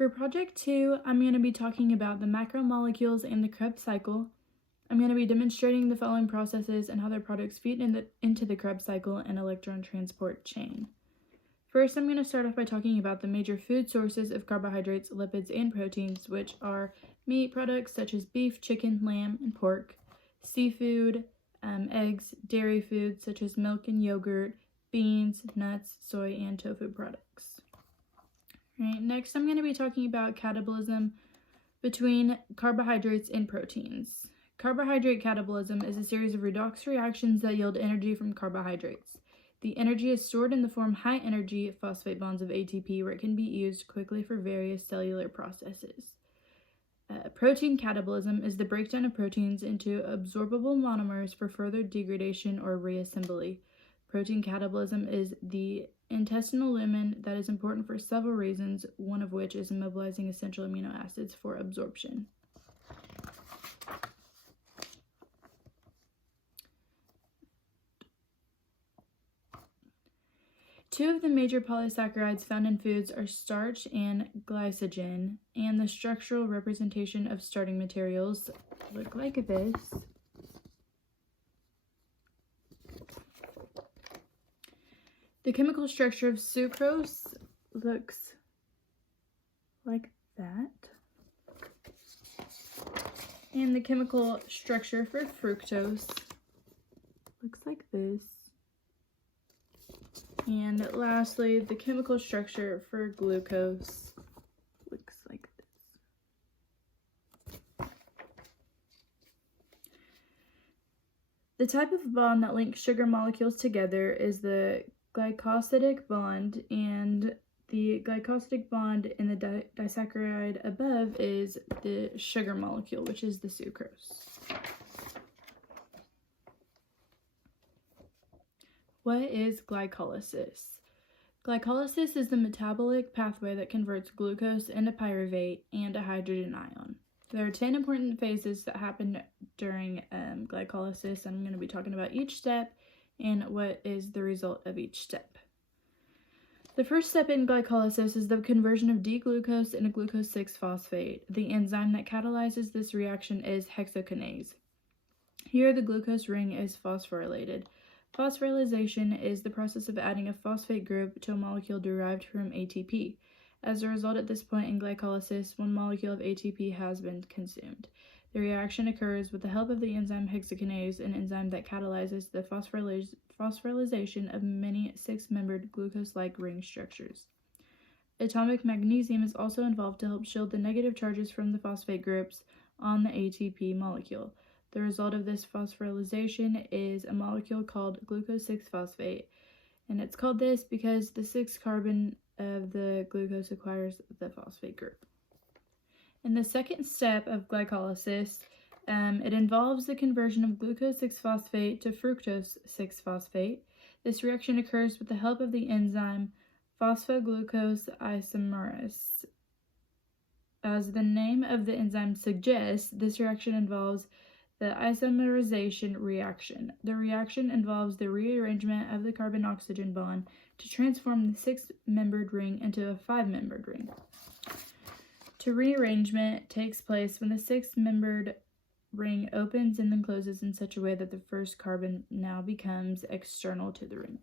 For project 2, I'm going to be talking about the macromolecules and the Krebs cycle. I'm going to be demonstrating the following processes and how their products feed into the Krebs cycle and electron transport chain. First, I'm going to start off by talking about the major food sources of carbohydrates, lipids, and proteins, which are meat products such as beef, chicken, lamb, and pork, seafood, eggs, dairy foods such as milk and yogurt, beans, nuts, soy, and tofu products. Right, next, I'm going to be talking about catabolism between carbohydrates and proteins. Carbohydrate catabolism is a series of redox reactions that yield energy from carbohydrates. The energy is stored in the form high-energy phosphate bonds of ATP, where it can be used quickly for various cellular processes. Protein catabolism is the breakdown of proteins into absorbable monomers for further degradation or reassembly. Protein catabolism is the intestinal lumen that is important for several reasons, one of which is immobilizing essential amino acids for absorption. Two of the major polysaccharides found in foods are starch and glycogen, and the structural representation of starting materials look like this. The chemical structure of sucrose looks like that. And the chemical structure for fructose looks like this. And lastly, the chemical structure for glucose looks like this. The type of bond that links sugar molecules together is the glycosidic bond, and the glycosidic bond in the disaccharide above is the sugar molecule, which is the sucrose. What is glycolysis? Glycolysis is the metabolic pathway that converts glucose into pyruvate and a hydrogen ion. There are 10 important phases that happen during glycolysis, and I'm going to be talking about each step and what is the result of each step. The first step in glycolysis is the conversion of D-glucose into glucose 6-phosphate. The enzyme that catalyzes this reaction is hexokinase. Here, the glucose ring is phosphorylated. Phosphorylation is the process of adding a phosphate group to a molecule derived from ATP. As a result, at this point in glycolysis, one molecule of ATP has been consumed. The reaction occurs with the help of the enzyme hexokinase, an enzyme that catalyzes the phosphorylation of many six-membered glucose-like ring structures. Atomic magnesium is also involved to help shield the negative charges from the phosphate groups on the ATP molecule. The result of this phosphorylation is a molecule called glucose 6-phosphate, and it's called this because the 6th carbon of the glucose acquires the phosphate group. In the second step of glycolysis, it involves the conversion of glucose 6-phosphate to fructose 6-phosphate. This reaction occurs with the help of the enzyme phosphoglucose isomerase. As the name of the enzyme suggests, this reaction involves the isomerization reaction. The reaction involves the rearrangement of the carbon-oxygen bond to transform the 6-membered ring into a 5-membered ring. The rearrangement takes place when the 6-membered ring opens and then closes in such a way that the first carbon now becomes external to the ring.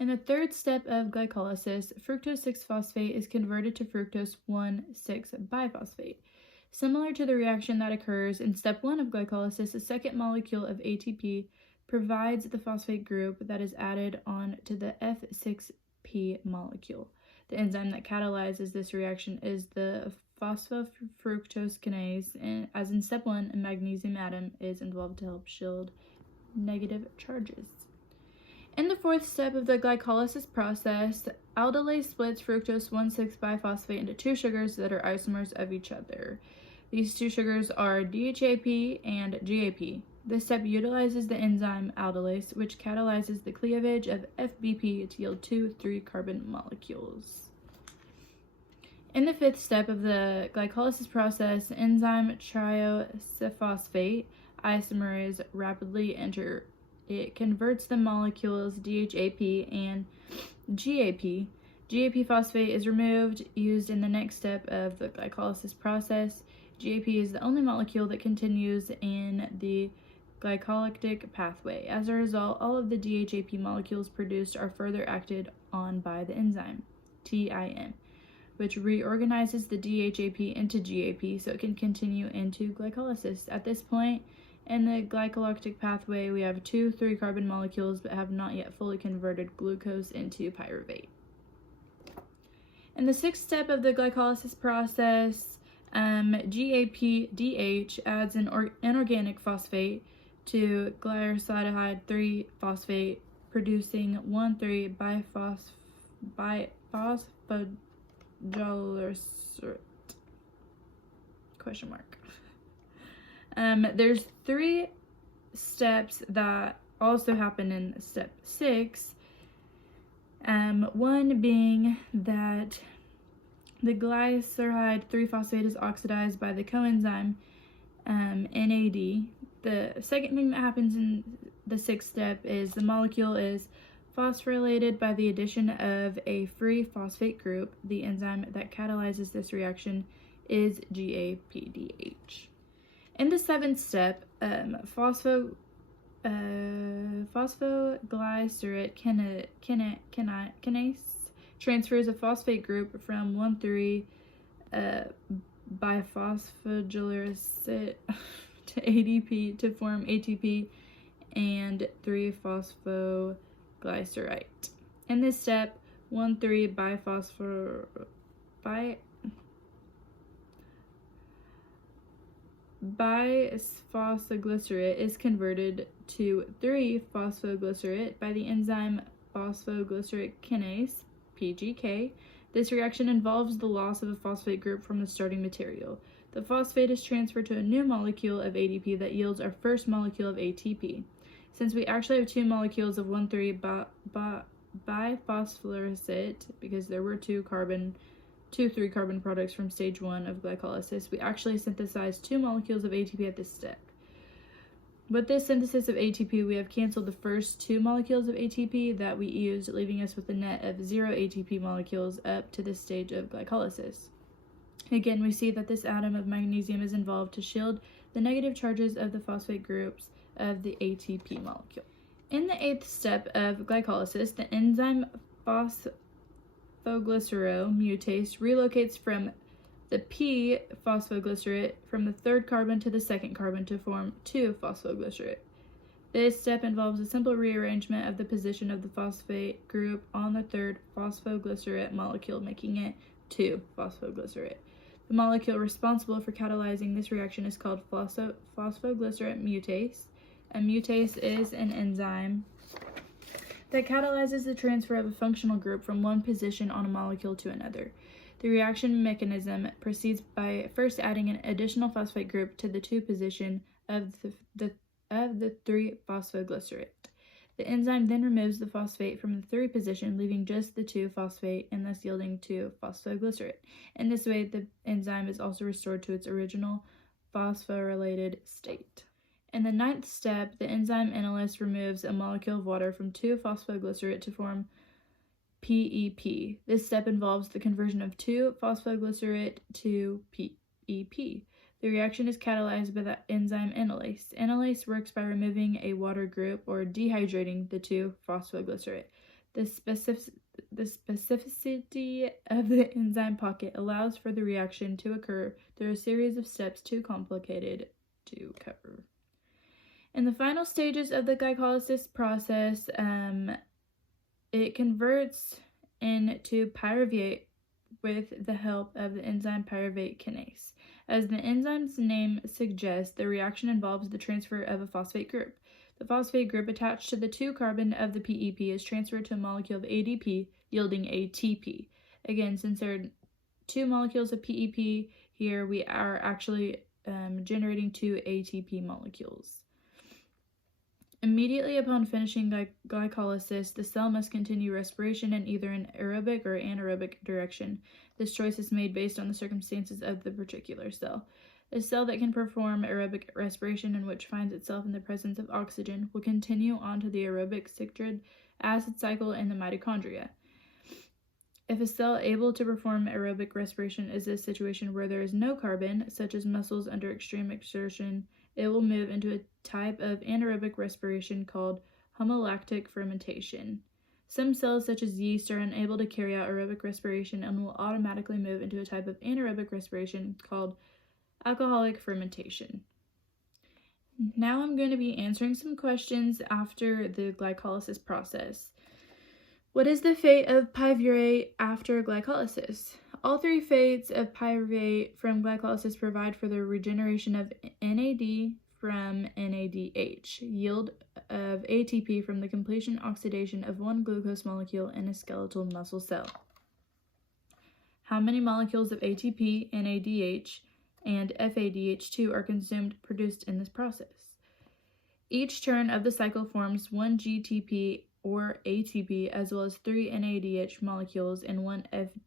In the third step of glycolysis, fructose 6-phosphate is converted to fructose 1,6-biphosphate. Similar to the reaction that occurs in step 1 of glycolysis, a second molecule of ATP provides the phosphate group that is added on to the F6P molecule. The enzyme that catalyzes this reaction is the phosphofructose kinase, and as in step 1, a magnesium atom is involved to help shield negative charges. In the fourth step of the glycolysis process, aldolase splits fructose 1,6-biphosphate into two sugars that are isomers of each other. These two sugars are DHAP and GAP. This step utilizes the enzyme aldolase, which catalyzes the cleavage of FBP to yield 2 3-carbon molecules. In the fifth step of the glycolysis process, enzyme triocephosphate isomerase rapidly enter. It converts the molecules DHAP and GAP. GAP phosphate is removed, used in the next step of the glycolysis process. GAP is the only molecule that continues in the glycolytic pathway. As a result, all of the DHAP molecules produced are further acted on by the enzyme, TIN, which reorganizes the DHAP into GAP so it can continue into glycolysis. At this point in the glycolytic pathway, we have 2 3-carbon molecules but have not yet fully converted glucose into pyruvate. In the 6th step of the glycolysis process, GAPDH adds an inorganic phosphate to glyceride 3-phosphate, producing 1,3-biphosphogyrocerate. Question mark. There's 3 steps that also happen in step 6. One being that the glyceride 3-phosphate is oxidized by the coenzyme NAD. The second thing that happens in the 6th step is the molecule is phosphorylated by the addition of a free phosphate group. The enzyme that catalyzes this reaction is GAPDH. In the 7th step, phosphoglycerate kinase transfers a phosphate group from 1,3-biphosphogyrocerate to ADP to form ATP and 3-phosphoglycerate. In this step, 1,3-biphosphoglycerate is converted to 3-phosphoglycerate by the enzyme phosphoglycerate kinase, PGK. This reaction involves the loss of a phosphate group from the starting material. The phosphate is transferred to a new molecule of ADP that yields our first molecule of ATP. Since we actually have 2 molecules of 1,3-biphosphoricate, because there were 2 3-carbon products from stage 1 of glycolysis, we actually synthesized 2 molecules of ATP at this step. With this synthesis of ATP, we have canceled the first 2 molecules of ATP that we used, leaving us with a net of 0 ATP molecules up to this stage of glycolysis. Again, we see that this atom of magnesium is involved to shield the negative charges of the phosphate groups of the ATP molecule. In the 8th step of glycolysis, the enzyme phosphoglyceromutase relocates from the P-phosphoglycerate from the 3rd carbon to the 2nd carbon to form 2-phosphoglycerate. This step involves a simple rearrangement of the position of the phosphate group on the 3rd phosphoglycerate molecule, making it 2-phosphoglycerate. The molecule responsible for catalyzing this reaction is called phosphoglycerate mutase. A mutase is an enzyme that catalyzes the transfer of a functional group from one position on a molecule to another. The reaction mechanism proceeds by first adding an additional phosphate group to the 2 position of the 3-phosphoglycerate. The enzyme then removes the phosphate from the 3 position, leaving just the 2-phosphate and thus yielding 2-phosphoglycerate. In this way, the enzyme is also restored to its original phosphorylated state. In the 9th step, the enzyme analyst removes a molecule of water from 2-phosphoglycerate to form PEP. This step involves the conversion of 2-phosphoglycerate to PEP. The reaction is catalyzed by the enzyme enolase. Enolase works by removing a water group or dehydrating the 2-phosphoglycerate. The specificity of the enzyme pocket allows for the reaction to occur through a series of steps too complicated to cover. In the final stages of the glycolysis process, it converts into pyruvate with the help of the enzyme pyruvate kinase. As the enzyme's name suggests, the reaction involves the transfer of a phosphate group. The phosphate group attached to the 2-carbon of the PEP is transferred to a molecule of ADP, yielding ATP. Again, since there are 2 molecules of PEP here, we are actually generating 2 ATP molecules. Immediately upon finishing glycolysis, the cell must continue respiration in either an aerobic or anaerobic direction. This choice is made based on the circumstances of the particular cell. A cell that can perform aerobic respiration and which finds itself in the presence of oxygen will continue on to the aerobic citric acid cycle in the mitochondria. If a cell able to perform aerobic respiration is a situation where there is no carbon, such as muscles under extreme exertion, it will move into a type of anaerobic respiration called homolactic fermentation. Some cells, such as yeast, are unable to carry out aerobic respiration and will automatically move into a type of anaerobic respiration called alcoholic fermentation. Now I'm going to be answering some questions after the glycolysis process. What is the fate of pyruvate after glycolysis? All three fates of pyruvate from glycolysis provide for the regeneration of NAD from NADH, yield of ATP from the completion oxidation of one glucose molecule in a skeletal muscle cell. How many molecules of ATP, NADH, and FADH2 are consumed produced in this process? Each turn of the cycle forms one GTP or ATP as well as 3 NADH molecules and 1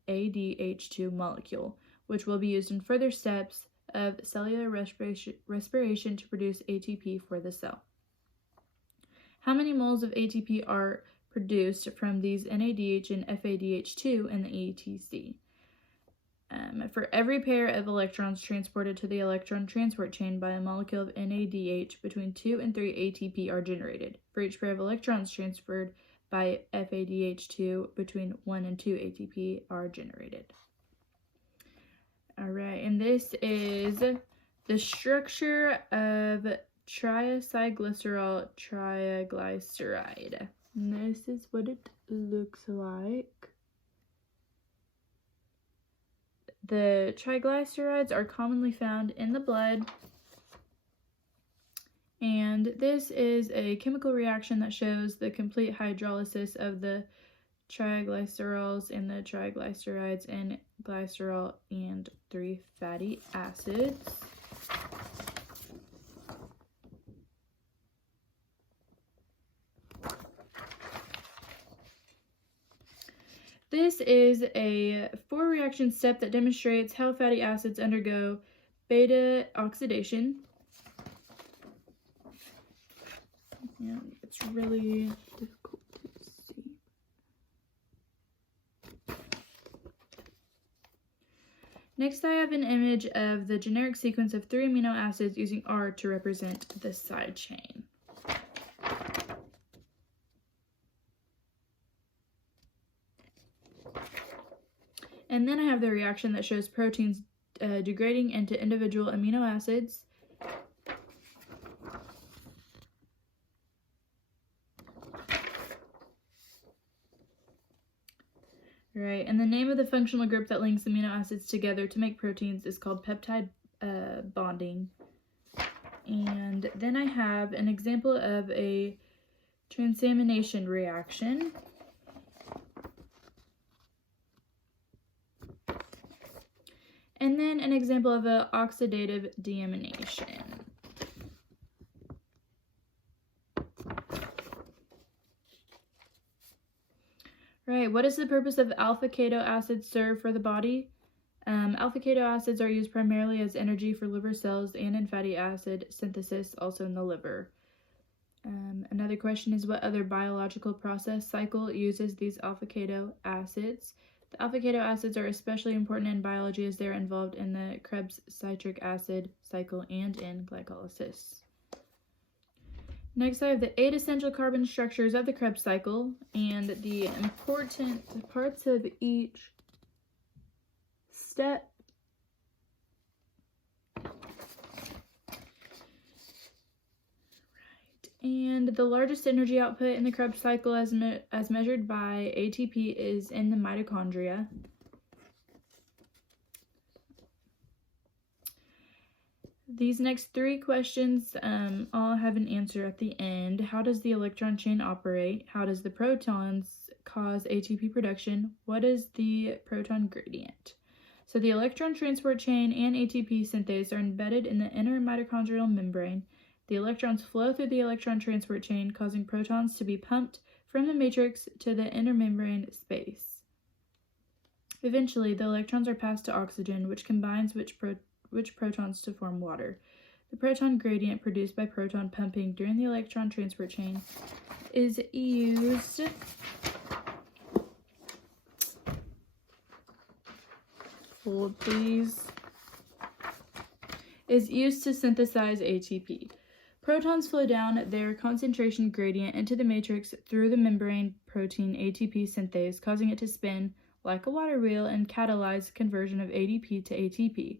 FADH2 molecule, which will be used in further steps of cellular respiration to produce ATP for the cell. How many moles of ATP are produced from these NADH and FADH2 in the ETC? For every pair of electrons transported to the electron transport chain by a molecule of NADH, between 2 and 3 ATP are generated. For each pair of electrons transferred by FADH2, between 1 and 2 ATP are generated. All right, and this is the structure of triacylglycerol triglyceride. And this is what it looks like. The triglycerides are commonly found in the blood, and this is a chemical reaction that shows the complete hydrolysis of the triglycerols and the triglycerides and glycerol and 3 fatty acids. This is a 4-reaction step that demonstrates how fatty acids undergo beta oxidation. Yeah, it's really difficult to see. Next, I have an image of the generic sequence of 3 amino acids using R to represent the side chain. And then I have the reaction that shows proteins degrading into individual amino acids. Right, and the name of the functional group that links amino acids together to make proteins is called peptide bonding. And then I have an example of a transamination reaction. And then an example of an oxidative deamination. Right, what is the purpose of alpha-keto acids serve for the body? Alpha-keto acids are used primarily as energy for liver cells and in fatty acid synthesis, also in the liver. Another question is, what other biological process cycle uses these alpha-keto acids? The alpha-keto acids are especially important in biology as they are involved in the Krebs citric acid cycle and in glycolysis. Next, I have the 8 essential carbon structures of the Krebs cycle and the important parts of each step. And the largest energy output in the Krebs cycle as measured by ATP is in the mitochondria. These next 3 questions all have an answer at the end. How does the electron chain operate? How does the protons cause ATP production? What is the proton gradient? So the electron transport chain and ATP synthase are embedded in the inner mitochondrial membrane. The electrons flow through the electron transport chain, causing protons to be pumped from the matrix to the intermembrane space. Eventually, the electrons are passed to oxygen, which combines which protons to form water. The proton gradient produced by proton pumping during the electron transport chain is used Hold please. Is used to synthesize ATP. Protons flow down their concentration gradient into the matrix through the membrane protein ATP synthase, causing it to spin like a water wheel and catalyze conversion of ADP to ATP.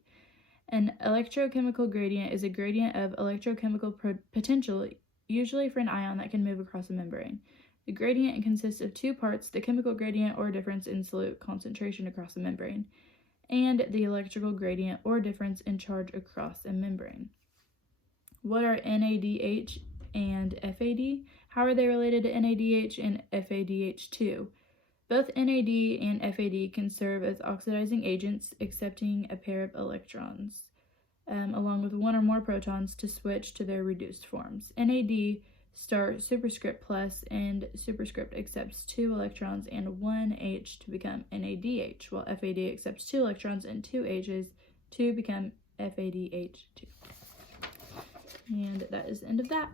An electrochemical gradient is a gradient of electrochemical potential, usually for an ion that can move across a membrane. The gradient consists of two parts, the chemical gradient or difference in solute concentration across a membrane, and the electrical gradient or difference in charge across a membrane. What are NADH and FAD? How are they related to NADH and FADH2? Both NAD and FAD can serve as oxidizing agents, accepting a pair of electrons, along with one or more protons to switch to their reduced forms. NAD start superscript plus and superscript accepts 2 electrons and 1 H to become NADH, while FAD accepts 2 electrons and 2 H's to become FADH2. And that is the end of that.